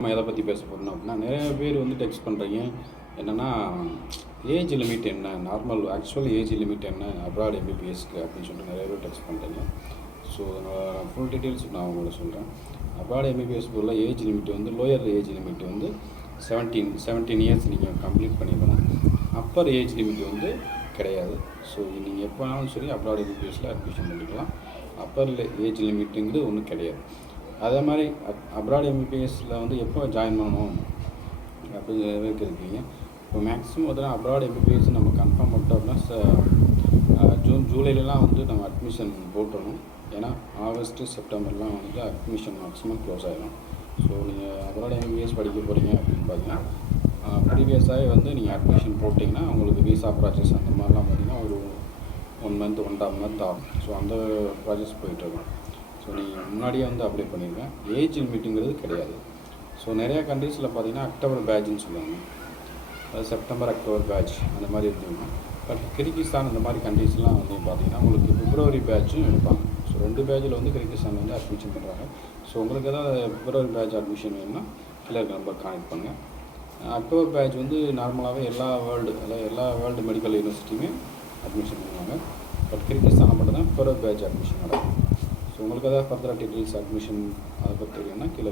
நம்ம எதை பற்றி பேச போகிறோம் அப்படின்னா, நிறைய பேர் வந்து டெக்ஸ்ட் பண்ணுறீங்க. என்னென்னா, ஏஜ் லிமிட் என்ன, நார்மல் ஆக்சுவல் ஏஜ் லிமிட் என்ன அப்ராட் எம்பிபிஎஸ்க்கு அப்படின்னு சொல்லிட்டு நிறைய பேர் டெக்ஸ்ட் பண்ணுறீங்க. ஸோ ஃபுல் டீட்டெயில்ஸ் நான் உங்களுக்கு சொல்கிறேன். அப்ராட் எம்பிபிஎஸ்க்கு உள்ள ஏஜ் லிமிட் வந்து லோயர் ஏஜ் லிமிட் வந்து 17 இயர்ஸ் நீங்கள் கம்ப்ளீட் பண்ணிக்கணும். அப்பர் ஏஜ் லிமிட் வந்து கிடையாது. ஸோ நீங்கள் எப்போ வேணாலும் சரி அப்ராட் எம்பிபிஎஸ்சில் அட்மிஷன் பண்ணிக்கலாம். அப்பர் ஏஜ் லிமிட்டுங்கிறது ஒன்றும் கிடையாது. அதே மாதிரி அப்ராட் எம்பிபிஎஸ்சில் வந்து எப்போ ஜாயின் பண்ணணும் அப்படிங்கிறத இருக்கீங்க. இப்போ மேக்ஸிமம் பார்த்தீங்கன்னா அப்ராட் எம்பிபிஎஸ் நம்ம கன்ஃபார்ம் பண்ணிட்டோம் அப்படின்னா ஜூலைலலாம் வந்து நம்ம அட்மிஷன் போட்டுடணும். ஏன்னா ஆகஸ்ட்டு செப்டம்பர்லாம் வந்துட்டு அட்மிஷன் மேக்ஸிமம் க்ளோஸ் ஆகிடும். ஸோ நீங்கள் அப்ராட் எம்பிபிஎஸ் படிக்க போகிறீங்க அப்படின்னு பார்த்தீங்கன்னா ப்ரீவியஸாகவே வந்து நீங்கள் அட்மிஷன் போட்டிங்கன்னா உங்களுக்கு விசா ப்ராசஸ் அந்த மாதிரிலாம் பார்த்திங்கன்னா ஒரு 1 மந்த் 1.5 மந்த் ஆகும். ஸோ அந்த ப்ராசஸ் போயிட்டுருக்கும். ஸோ நீங்கள் முன்னாடியே வந்து அப்ளை பண்ணியிருக்கேன். ஏஜ் லிமிட்டுங்கிறது கிடையாது. ஸோ நிறையா கண்ட்ரீஸில் பார்த்தீங்கன்னா அக்டோபர் பேட்ச்னு சொல்லுவாங்க. அது செப்டம்பர் அக்டோபர் பேட்ச் அந்த மாதிரி இருக்குங்க. பட் கிர்கிஸ்தான் அந்த மாதிரி கண்ட்ரீஸ்லாம் வந்து பார்த்தீங்கன்னா உங்களுக்கு பிப்ரவரி பேட்சும் எடுப்பாங்க. ஸோ 2 பேட்சில் வந்து கிர்கிஸ்தான் வந்து அட்மிஷன் பண்ணுறாங்க. ஸோ உங்களுக்கு ஏதாவது பிப்ரவரி பேட்ச் அட்மிஷன் வேணும்னா கீழே இருக்க நம்பர் கான்டெக்ட் பண்ணுங்கள். அக்டோபர் பேட்ச் வந்து நார்மலாகவே எல்லா வேர்ல்டு மெடிக்கல் யூனிவர்சிட்டியுமே அட்மிஷன் பண்ணுவாங்க. பட் கிர்கிஸ்தானில் மட்டும்தான் பிப்ரவரி பேட்ச் அட்மிஷன் நடக்கும். ஸோ உங்களுக்கு ஏதாவது ஃபர்தர் டீட்டெயில்ஸ் அட்மிஷன் அதை பற்றி தெரியும்னா கீழே